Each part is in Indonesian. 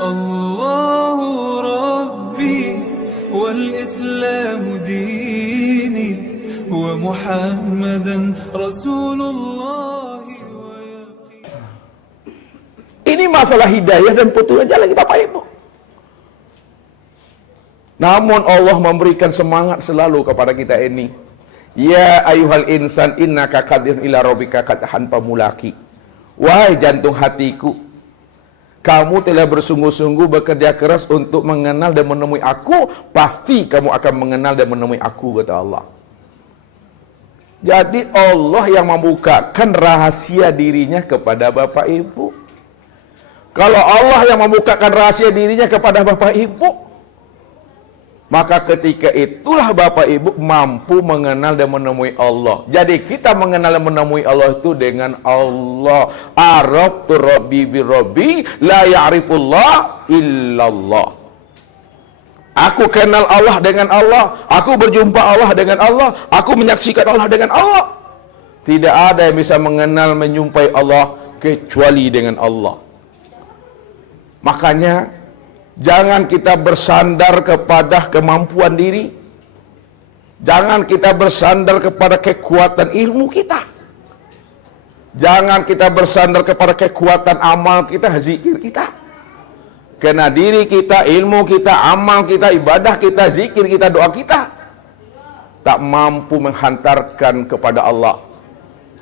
الله ربي والإسلام ديني ومحمدا رسول الله. Ini masalah hidayah dan petunjuk lagi Bapak Ibu. Namun Allah memberikan semangat selalu kepada kita ini. Ya ayuhal insan innaka qadirun ila rabbika qadhan pamulaki. Wahai jantung hatiku, kamu telah bersungguh-sungguh bekerja keras untuk mengenal dan menemui aku, pasti kamu akan mengenal dan menemui aku, kata Allah. Jadi Allah yang membukakan rahasia dirinya kepada Bapak Ibu. Kalau Allah yang membukakan rahasia dirinya kepada Bapak Ibu, maka ketika itulah Bapak Ibu mampu mengenal dan menemui Allah. Jadi kita mengenal dan menemui Allah itu dengan Allah. Arabtu rabbi bi rabbi la ya'rifullah illallah. Aku kenal Allah dengan Allah. Aku berjumpa Allah dengan Allah. Aku menyaksikan Allah dengan Allah. Tidak ada yang bisa mengenal menyumpai Allah kecuali dengan Allah. Makanya jangan kita bersandar kepada kemampuan diri. Jangan kita bersandar kepada kekuatan ilmu kita. Jangan kita bersandar kepada kekuatan amal kita, zikir kita. Karena diri kita, ilmu kita, amal kita, ibadah kita, zikir kita, doa kita tak mampu menghantarkan kepada Allah.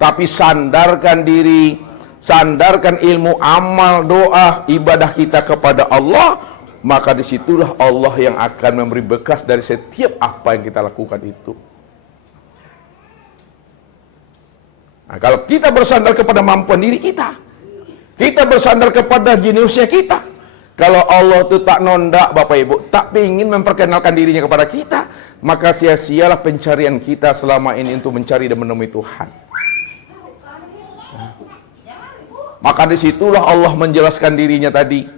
Tapi sandarkan diri, sandarkan ilmu, amal, doa, ibadah kita kepada Allah, maka disitulah Allah yang akan memberi bekas dari setiap apa yang kita lakukan itu. Nah, kalau kita bersandar kepada kemampuan diri kita, kita bersandar kepada jeniusnya kita, kalau Allah itu tak nondak Bapak Ibu, tak ingin memperkenalkan dirinya kepada kita, maka sia-sialah pencarian kita selama ini untuk mencari dan menemui Tuhan. Maka disitulah Allah menjelaskan dirinya tadi.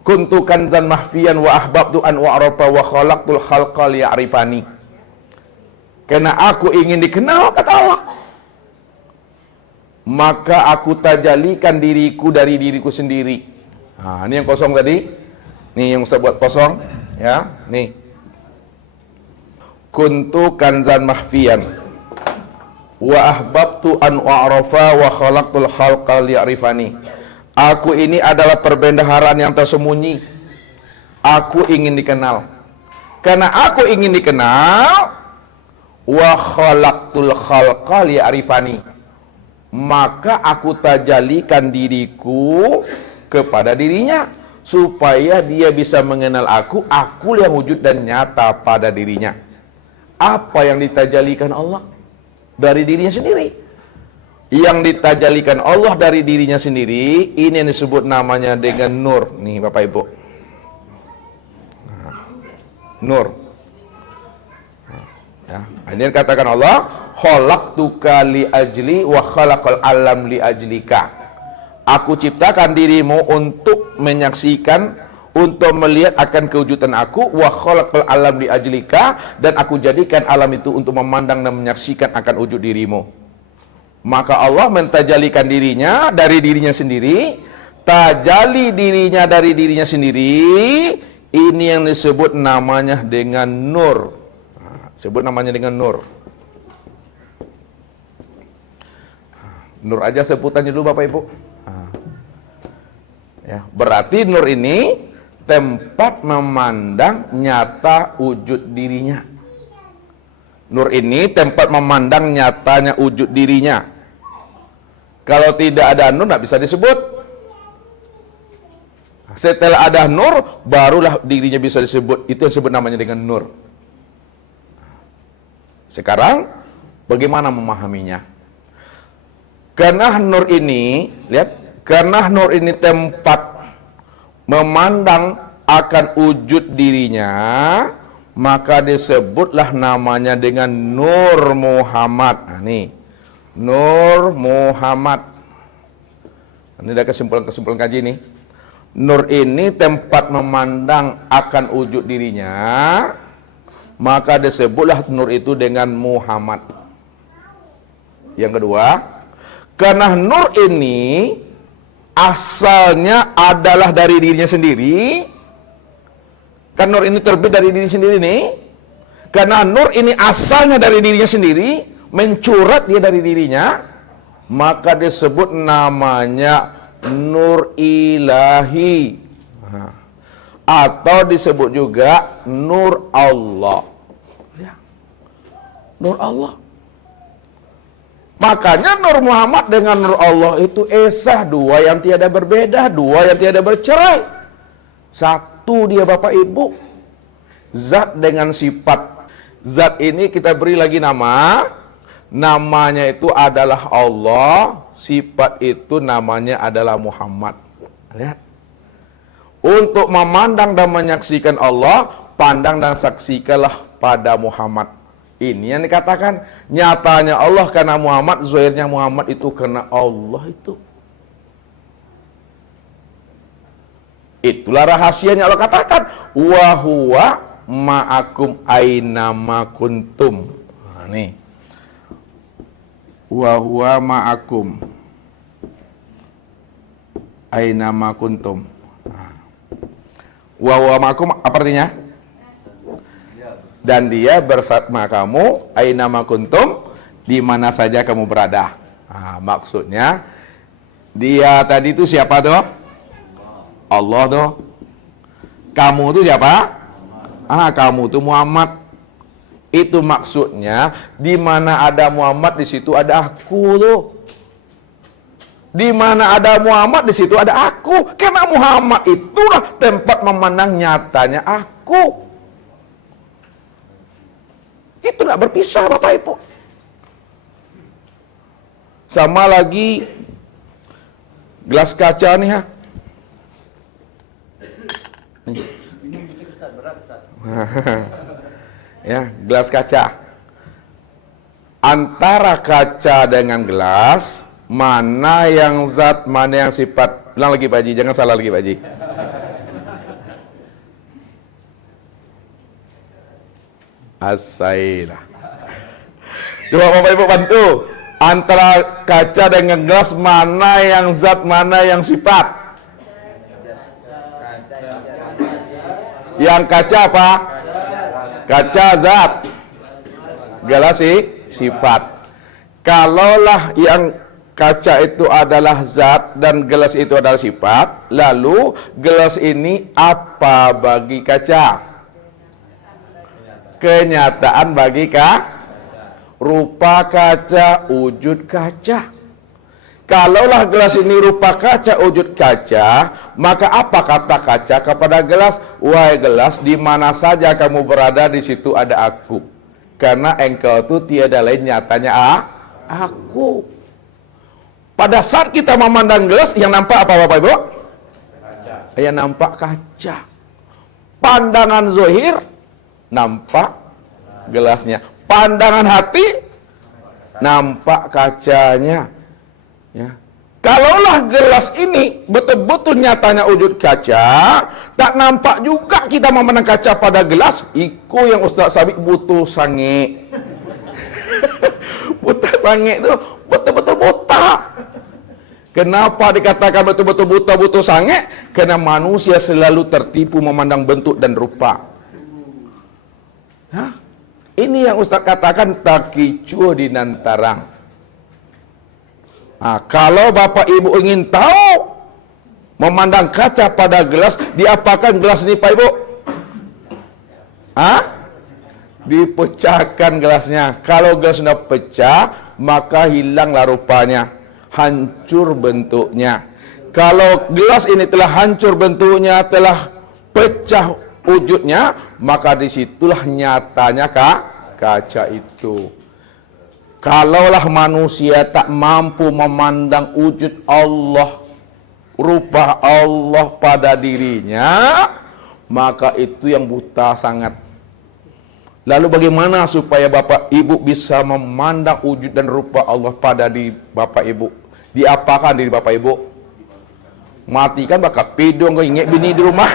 Kuntu kanzan mahfiyan wa ahbabtu an wa'arafa wa khalaqtul khalqa liya'rifani. Karena aku ingin dikenal, kata Allah, maka aku tajalikan diriku dari diriku sendiri. Nah, ini yang kosong tadi. Nih yang Ustaz buat kosong, ya. Nih. Kuntu kanzan mahfiyan wa ahbabtu an wa'arafa wa khalaqtul khalqa liya'rifani. Aku ini adalah perbendaharaan yang tersembunyi. Aku ingin dikenal. Karena aku ingin dikenal, wa khalaqtul khalqa liya'rifani, maka aku tajalikan diriku kepada dirinya supaya dia bisa mengenal aku yang wujud dan nyata pada dirinya. Apa yang ditajalikan Allah? Dari dirinya sendiri. Yang ditajalikan Allah dari dirinya sendiri, ini yang disebut namanya dengan nur. Nih Bapak Ibu, nur. Ya, ini katakan Allah, khalaqtuka li ajli wa khalaqal alam li ajlika. Aku ciptakan dirimu untuk menyaksikan, untuk melihat akan kewujudan aku, wa khalaqal alam li ajlika, dan aku jadikan alam itu untuk memandang dan menyaksikan akan wujud dirimu. Maka Allah mentajalikan dirinya dari dirinya sendiri, tajali dirinya dari dirinya sendiri. Ini yang disebut namanya dengan nur. Sebut namanya dengan nur. Nur aja sebutannya dulu Bapak Ibu. Ya, berarti nur ini tempat memandang nyata wujud dirinya. Nur ini tempat memandang nyatanya wujud dirinya. Kalau tidak ada nur, tidak bisa disebut. Setelah ada nur, barulah dirinya bisa disebut. Itu yang disebut namanya dengan nur. Sekarang, bagaimana memahaminya? Karena nur ini, lihat, karena nur ini tempat memandang akan wujud dirinya, maka disebutlah namanya dengan Nur Muhammad. Nah, nih, Nur Muhammad. Ini ada kesimpulan kaji nih. Nur ini tempat memandang akan wujud dirinya, maka disebutlah nur itu dengan Muhammad. Yang kedua, karena nur ini asalnya adalah dari dirinya sendiri. Kan nur ini terbit dari diri sendiri nih. Karena nur ini asalnya dari dirinya sendiri, mencurat dia dari dirinya, maka disebut namanya nur ilahi. Atau disebut juga nur Allah. Ya. Nur Allah. Makanya Nur Muhammad dengan Nur Allah itu esah, dua yang tiada berbeda, dua yang tiada bercerai. Satu dia Bapak Ibu, zat dengan sifat. Zat ini kita beri lagi nama, namanya itu adalah Allah, sifat itu namanya adalah Muhammad. Lihat. Untuk memandang dan menyaksikan Allah, pandang dan saksikanlah pada Muhammad. Ini yang dikatakan nyatanya Allah karena Muhammad, zahirnya Muhammad itu karena Allah itu. Itulah rahasianya Allah katakan, wa huwa ma'akum ainama kuntum. Nah, nih. Wa huwa ma'akum ainama kuntum. Wa huwa ma'akum apa artinya? Dan dia bersama kamu ainama kuntum, di mana saja kamu berada. Nah, maksudnya dia tadi itu siapa tuh? Allah tuh. Kamu tuh siapa? Kamu tuh Muhammad. Itu maksudnya di mana ada Muhammad di situ ada aku tuh. Di mana ada Muhammad di situ ada aku. Karena Muhammad itulah tempat memandang nyatanya aku. Itu tidak berpisah Bapak Ibu. Sama lagi gelas kaca nih ya. Nih. Ya, gelas kaca. Antara kaca dengan gelas, mana yang zat, mana yang sifat. Bilang lagi Pak Haji, jangan salah lagi Pak Haji. Asailah. Coba Bapak Ibu bantu. Antara kaca dengan gelas, mana yang zat, mana yang sifat? Yang kaca apa? Kaca zat. Gelas sifat. Kalaulah yang kaca itu adalah zat dan gelas itu adalah sifat, lalu gelas ini apa bagi kaca? Kenyataan bagi rupa kaca, wujud kaca. Kalaulah gelas ini rupa kaca, wujud kaca, maka apa kata kaca kepada gelas? Wahai gelas, di mana saja kamu berada, di situ ada aku. Karena engkau itu tiada lain nyatanya aku. Pada saat kita memandang gelas, yang nampak apa Bapak Ibu? Kaca. Yang nampak kaca. Pandangan zahir nampak gelasnya. Pandangan hati nampak kacanya. Ya. Kalaulah gelas ini betul-betul nyatanya wujud kaca, tak nampak juga kita memandang kaca pada gelas. Iku yang Ustaz Sabik butuh sange. Buta sange itu betul-betul buta. Kenapa dikatakan betul-betul buta, butuh sange? Karena manusia selalu tertipu memandang bentuk dan rupa. Hah? Ini yang Ustaz katakan takicu di nantarang. Kalau Bapak Ibu ingin tahu memandang kaca pada gelas, diapakan gelas ini Pak Ibu? Dipecahkan gelasnya. Kalau gelas sudah pecah, maka hilanglah rupanya, hancur bentuknya. Kalau gelas ini telah hancur bentuknya, telah pecah wujudnya, maka disitulah nyatanya kaca itu. Kalaulah manusia tak mampu memandang wujud Allah, rupa Allah pada dirinya, maka itu yang buta sangat. Lalu bagaimana supaya Bapak Ibu bisa memandang wujud dan rupa Allah pada diri Bapak Ibu? Diapakan diri Bapak Ibu? Matikan bakal pidong kau ingat bini di rumah.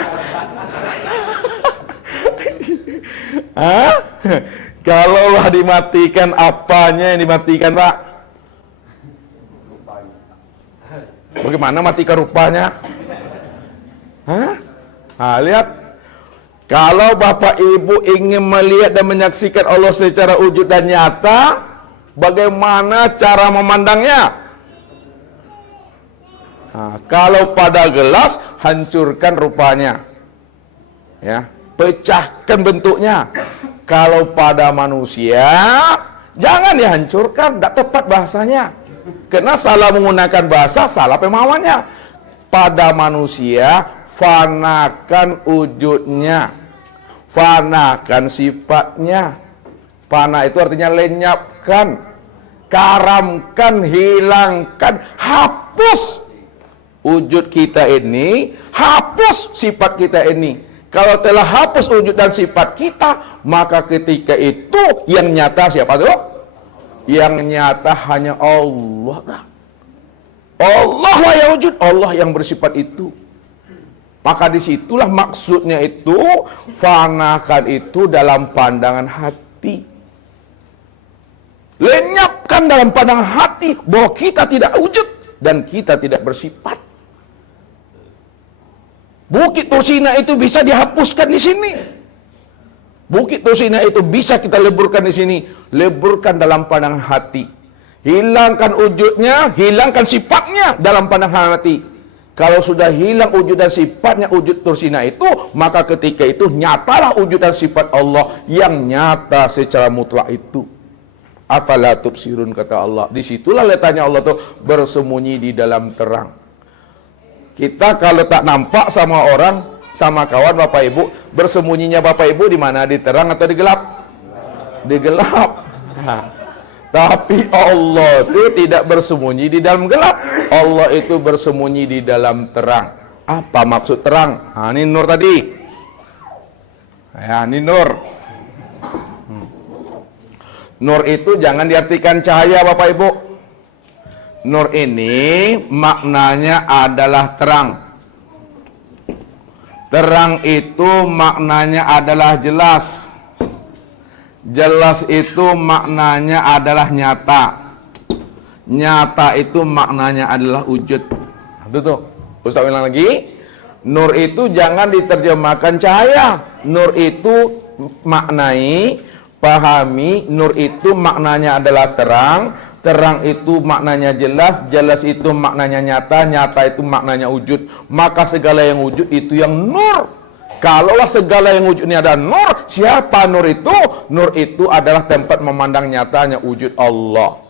Kalaulah dimatikan, apanya yang dimatikan Pak? Bagaimana matikan rupanya? Hah? Nah, lihat. Kalau Bapak Ibu ingin melihat dan menyaksikan Allah secara wujud dan nyata, bagaimana cara memandangnya? Nah, kalau pada gelas, hancurkan rupanya. Ya, pecahkan bentuknya. Kalau pada manusia, jangan dihancurkan, tidak tepat bahasanya. Karena salah menggunakan bahasa, salah pemahamannya. Pada manusia, fanakan wujudnya, fanakan sifatnya. Fana itu artinya lenyapkan, karamkan, hilangkan, hapus wujud kita ini, hapus sifat kita ini. Kalau telah hapus wujud dan sifat kita, maka ketika itu yang nyata siapa tuh? Yang nyata hanya Allah. Allah lah yang wujud, Allah yang bersifat itu. Maka disitulah maksudnya itu, fanakan itu dalam pandangan hati. Lenyapkan dalam pandangan hati bahwa kita tidak wujud dan kita tidak bersifat. Bukit Tursina itu bisa dihapuskan di sini. Bukit Tursina itu bisa kita leburkan di sini. Leburkan dalam pandangan hati. Hilangkan wujudnya, hilangkan sifatnya dalam pandangan hati. Kalau sudah hilang wujud dan sifatnya wujud Tursina itu, maka ketika itu nyatalah wujud dan sifat Allah yang nyata secara mutlak itu. Afala tubsirun, kata Allah. Disitulah letaknya Allah tuh bersembunyi di dalam terang. Kita kalau tak nampak sama orang, sama kawan Bapak Ibu, bersembunyinya Bapak Ibu di mana? Di terang atau di gelap? Di gelap. Nah, tapi Allah itu tidak bersembunyi di dalam gelap. Allah itu bersembunyi di dalam terang. Apa maksud terang? Nah, ini nur tadi. Ya, ini nur. Nur itu jangan diartikan cahaya Bapak Ibu. Nur ini maknanya adalah terang. Terang itu maknanya adalah jelas. Jelas itu maknanya adalah nyata. Nyata itu maknanya adalah wujud. Itu tuh. Ustaz ulang lagi. Nur itu jangan diterjemahkan cahaya. Nur itu maknai, pahami, nur itu maknanya adalah terang. Terang itu maknanya jelas, jelas itu maknanya nyata, nyata itu maknanya wujud. Maka segala yang wujud itu yang nur. Kalaulah segala yang wujud ini ada nur, siapa nur itu? Nur itu adalah tempat memandang nyatanya wujud Allah.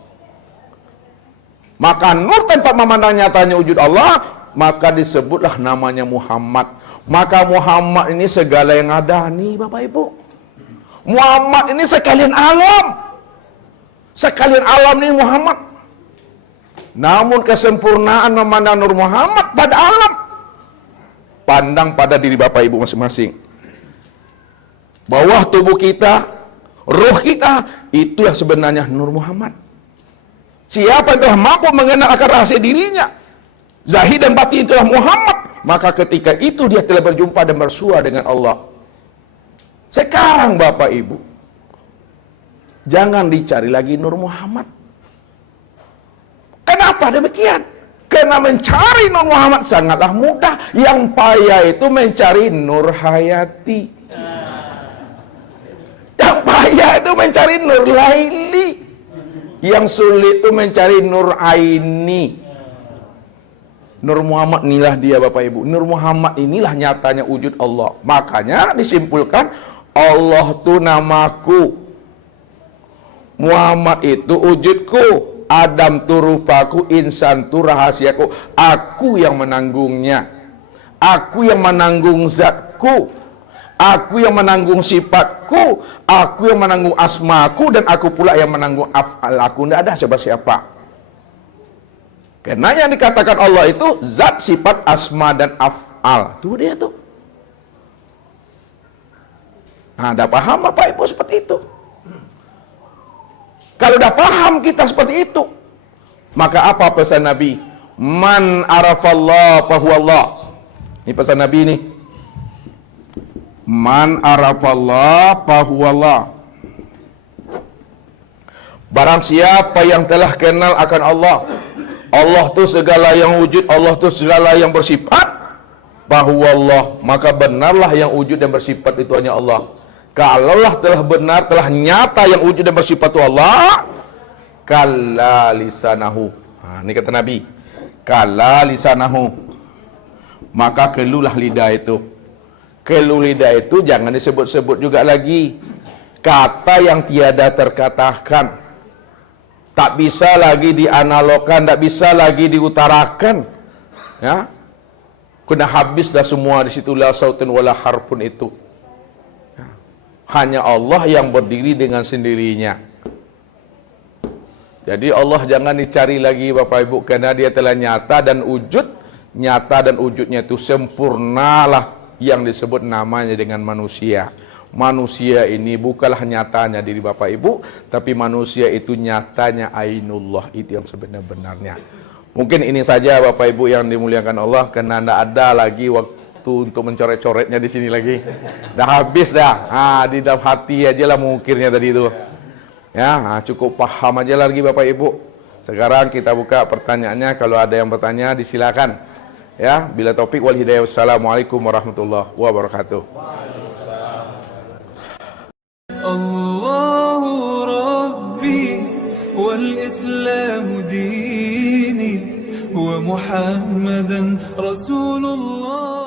Maka nur tempat memandang nyatanya wujud Allah, maka disebutlah namanya Muhammad. Maka Muhammad ini segala yang ada nih Bapak Ibu. Muhammad ini sekalian alam. Sekalian alam ini Muhammad. Namun kesempurnaan memandang Nur Muhammad pada alam. Pandang pada diri Bapak Ibu masing-masing. Bawah tubuh kita, roh kita, itulah sebenarnya Nur Muhammad. Siapa yang telah mampu mengenal akan rahasia dirinya, zahir dan batin itulah Muhammad. Maka ketika itu dia telah berjumpa dan bersua dengan Allah. Sekarang Bapak Ibu, jangan dicari lagi Nur Muhammad. Kenapa demikian? Karena mencari Nur Muhammad sangatlah mudah. Yang payah itu mencari Nur Hayati. Yang payah itu mencari Nur Laili. Yang sulit itu mencari Nur Aini. Nur Muhammad inilah dia Bapak Ibu. Nur Muhammad inilah nyatanya wujud Allah. Makanya disimpulkan Allah itu namaku, Muhammad itu wujudku, Adam itu rupaku, insan itu rahasiaku. Aku yang menanggungnya. Aku yang menanggung zatku. Aku yang menanggung sifatku. Aku yang menanggung asmaku. Dan aku pula yang menanggung af'al aku. Tidak ada siapa-siapa. Karena yang dikatakan Allah itu zat, sifat, asma, dan af'al. Itu dia tuh. Nah, ada paham Bapak Ibu seperti itu? Kalau udah paham kita seperti itu, maka apa pesan Nabi? Man arafallah fahuwallah. Ini pesan Nabi nih. Man arafallah fahuwallah. Barang siapa yang telah kenal akan Allah, Allah tu segala yang wujud, Allah tu segala yang bersifat, bahwa Allah, maka benarlah yang wujud dan bersifat itu hanya Allah. Kalaulah telah benar, telah nyata yang wujud dan bersifat itu Allah, kalla lisanahu. Ini kata Nabi, kalla lisanahu, maka kelulah lidah itu. Kelu lidah itu jangan disebut-sebut juga lagi. Kata yang tiada terkatakan, tak bisa lagi dianalogkan, tak bisa lagi diutarakan. Ya, kena habis dah semua di situ, la sautun wala harfun itu. Ya. Hanya Allah yang berdiri dengan sendirinya. Jadi Allah jangan dicari lagi Bapak Ibu, karena dia telah nyata dan wujud. Nyata dan wujudnya itu sempurnalah yang disebut namanya dengan manusia. Manusia ini bukanlah nyatanya diri Bapak Ibu, tapi manusia itu nyatanya ainullah, itu yang sebenar-benarnya. Mungkin ini saja Bapak Ibu yang dimuliakan Allah, karena tidak ada lagi waktu untuk mencoret-coretnya di sini lagi. Dah habis dah. Di dalam hati aja lah mengukirnya tadi itu. Ya, cukup paham aja lagi Bapak Ibu. Sekarang kita buka pertanyaannya, kalau ada yang bertanya disilakan. Ya, bila taufik wal hidayah. Wassalamualaikum warahmatullahi wabarakatuh. Allahu Rabbi wal Islamu dini wa Muhammadan Rasulullah.